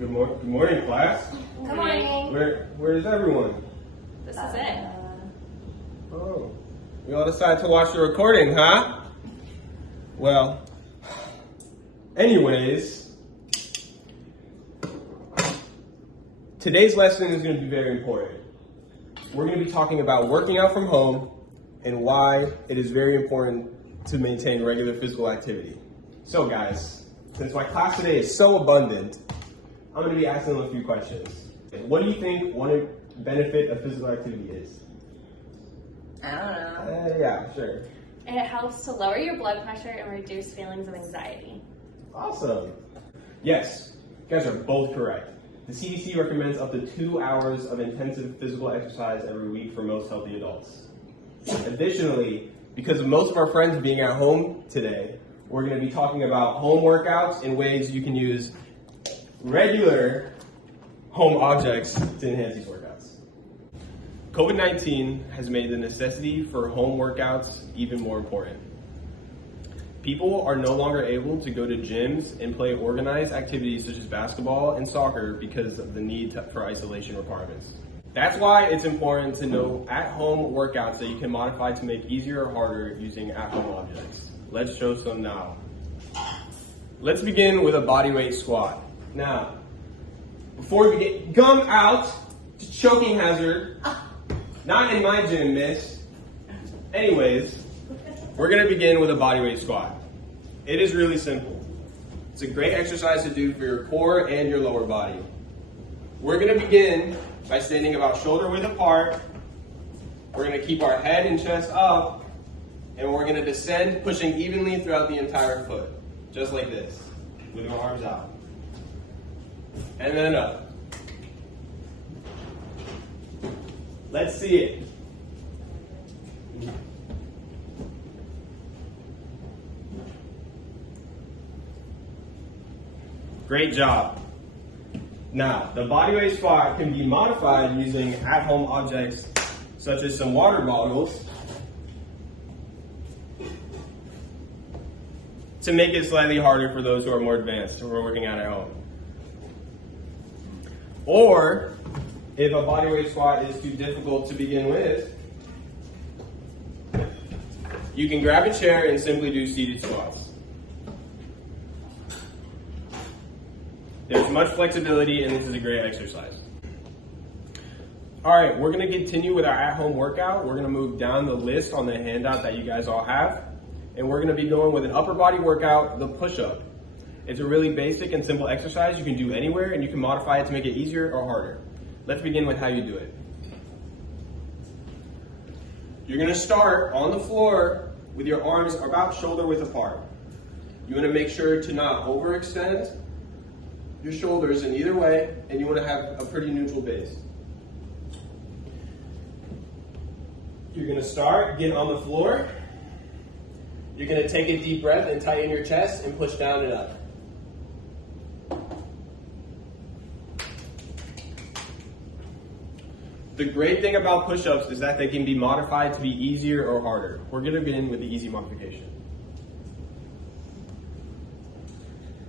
Good morning, class. Good morning. Where is everyone? This is it. Oh, we all decided to watch the recording, huh? Well, anyways, today's lesson is going to be very important. We're going to be talking about working out from home and why it is very important to maintain regular physical activity. So guys, since my class today is so abundant, I'm going to be asking them a few questions. What do you think one benefit of physical activity is? I don't know. Yeah, sure. It helps to lower your blood pressure and reduce feelings of anxiety. Awesome. Yes, you guys are both correct. The CDC recommends up to 2 hours of intensive physical exercise every week for most healthy adults. Additionally, because of most of our friends being at home today, we're going to be talking about home workouts and ways you can use regular home objects to enhance these workouts. COVID-19 has made the necessity for home workouts even more important. People are no longer able to go to gyms and play organized activities such as basketball and soccer because of the need for isolation requirements. That's why it's important to know at-home workouts that you can modify to make easier or harder using at-home objects. Let's show some now. Let's begin with a bodyweight squat. Now, before we get gum out, it's a choking hazard. Not in my gym, miss. Anyways, we're gonna begin with a bodyweight squat. It is really simple. It's a great exercise to do for your core and your lower body. We're gonna begin by standing about shoulder width apart. We're gonna keep our head and chest up, and we're gonna descend, pushing evenly throughout the entire foot, just like this, with our arms out. And then up. Let's see it. Great job. Now, the bodyweight squat can be modified using at-home objects such as some water bottles to make it slightly harder for those who are more advanced who are working out at home. Or, if a bodyweight squat is too difficult to begin with, you can grab a chair and simply do seated squats. There's much flexibility and this is a great exercise. All right, we're gonna continue with our at-home workout. We're gonna move down the list on the handout that you guys all have. And we're gonna be going with an upper body workout, the push-up. It's a really basic and simple exercise you can do anywhere and you can modify it to make it easier or harder. Let's begin with how you do it. You're gonna start on the floor with your arms about shoulder width apart. You wanna make sure to not overextend your shoulders in either way, and you wanna have a pretty neutral base. You're gonna start, get on the floor. You're gonna take a deep breath and tighten your chest and push down and up. The great thing about push-ups is that they can be modified to be easier or harder. We're gonna begin with the easy modification.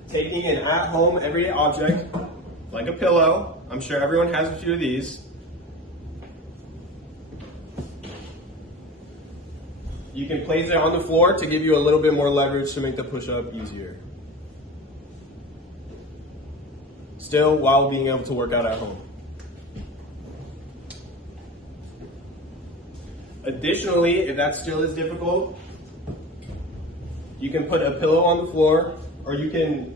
Taking an at-home everyday object, like a pillow, I'm sure everyone has a few of these. You can place it on the floor to give you a little bit more leverage to make the push-up easier. Still, while being able to work out at home. Additionally, if that still is difficult, you can put a pillow on the floor, or you can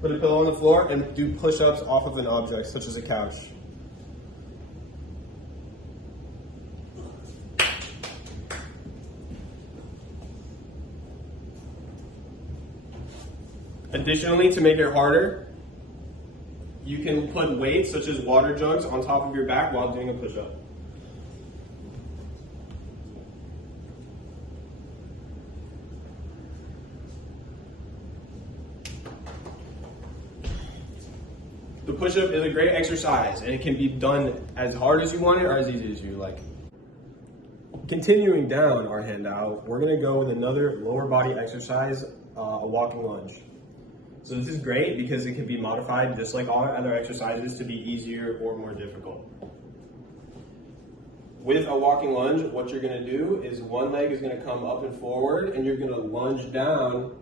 put a pillow on the floor and do push-ups off of an object, such as a couch. Additionally, to make it harder, you can put weights, such as water jugs, on top of your back while doing a push-up. The push-up is a great exercise, and it can be done as hard as you want it or as easy as you like. Continuing down our handout, we're gonna go with another lower body exercise, a walking lunge. So this is great because it can be modified just like all other exercises to be easier or more difficult. With a walking lunge, what you're going to do is one leg is going to come up and forward, and you're going to lunge down,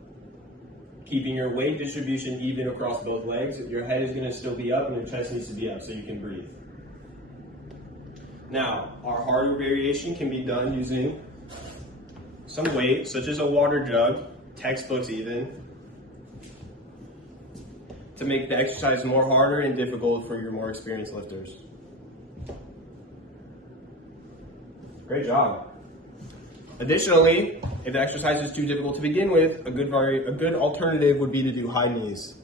keeping your weight distribution even across both legs. Your head is going to still be up and your chest needs to be up so you can breathe. Now, our harder variation can be done using some weight, such as a water jug, textbooks even, to make the exercise more harder and difficult for your more experienced lifters. Great job. Additionally, if the exercise is too difficult to begin with, a good alternative would be to do high knees.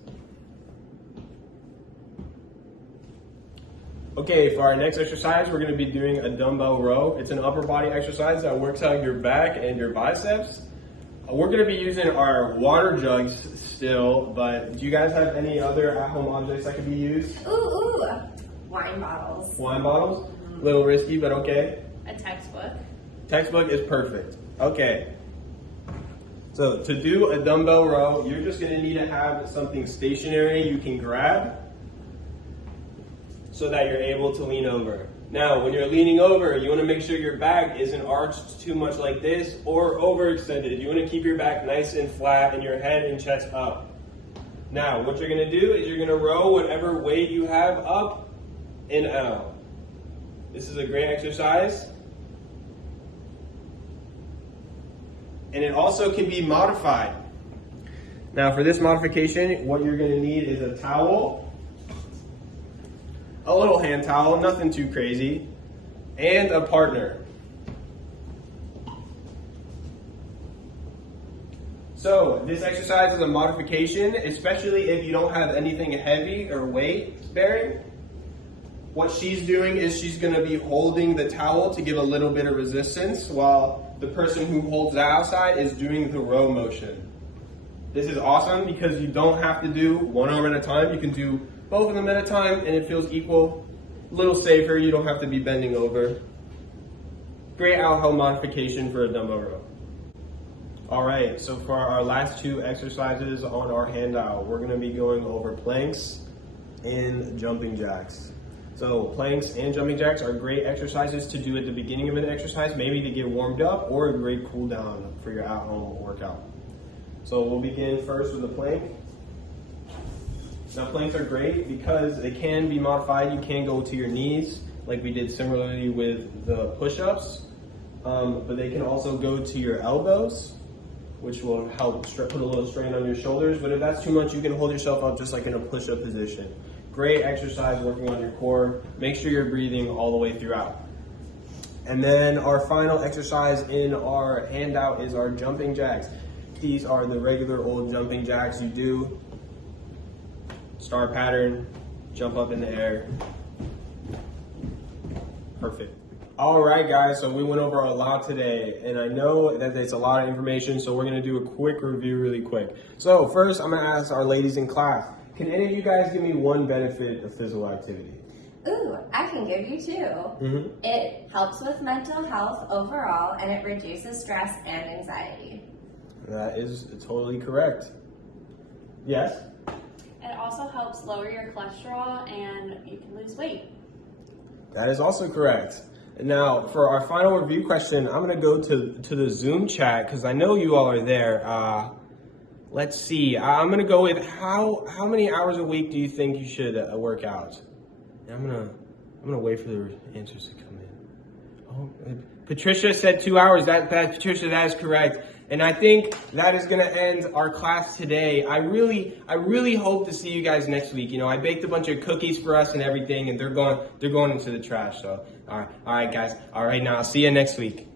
Okay, for our next exercise, we're going to be doing a dumbbell row. It's an upper body exercise that works out your back and your biceps. We're going to be using our water jugs still, but do you guys have any other at-home objects that can be used? Ooh, wine bottles. Wine bottles? A little risky, but okay. A textbook. Textbook is perfect. Okay. So to do a dumbbell row, you're just going to need to have something stationary you can grab so that you're able to lean over. Now, when you're leaning over, you want to make sure your back isn't arched too much like this or overextended. You want to keep your back nice and flat and your head and chest up. Now, what you're going to do is you're going to row whatever weight you have up and out. This is a great exercise. And it also can be modified. Now, for this modification, what you're going to need is a towel, a little hand towel, nothing too crazy, and a partner. So this exercise is a modification, especially if you don't have anything heavy or weight bearing. What she's doing is she's going to be holding the towel to give a little bit of resistance while the person who holds the outside is doing the row motion. This is awesome because you don't have to do one arm at a time. You can do both of them at a time and it feels equal, a little safer. You don't have to be bending over. Great out-held modification for a dumbbell row. All right, so for our last two exercises on our handout, we're going to be going over planks and jumping jacks. So planks and jumping jacks are great exercises to do at the beginning of an exercise, maybe to get warmed up, or a great cool down for your at-home workout. So we'll begin first with a plank. Now planks are great because they can be modified. You can go to your knees like we did similarly with the push-ups, but they can also go to your elbows, which will help put a little strain on your shoulders. But if that's too much, you can hold yourself up just like in a push-up position. Great exercise working on your core. Make sure you're breathing all the way throughout. And then our final exercise in our handout is our jumping jacks. These are the regular old jumping jacks you do. Star pattern, jump up in the air. Perfect. All right, guys, so we went over a lot today, and I know that it's a lot of information, so we're going to do a quick review really quick. So first, I'm going to ask our ladies in class, can any of you guys give me one benefit of physical activity? Ooh, I can give you two. It helps with mental health overall, and it reduces stress and anxiety. That is totally correct. Yes? It also helps lower your cholesterol and you can lose weight. That is also correct. Now, for our final review question, I'm going to go to the Zoom chat because I know you all are there. Let's see. I'm going to go with how many hours a week do you think you should work out? And I'm gonna wait for the answers to come in. Oh, Patricia said 2 hours. Patricia, that is correct. And I think that is going to end our class today. I really hope to see you guys next week. You know, I baked a bunch of cookies for us and everything, and they're going into the trash. So, all right, guys. All right, now I'll see you next week.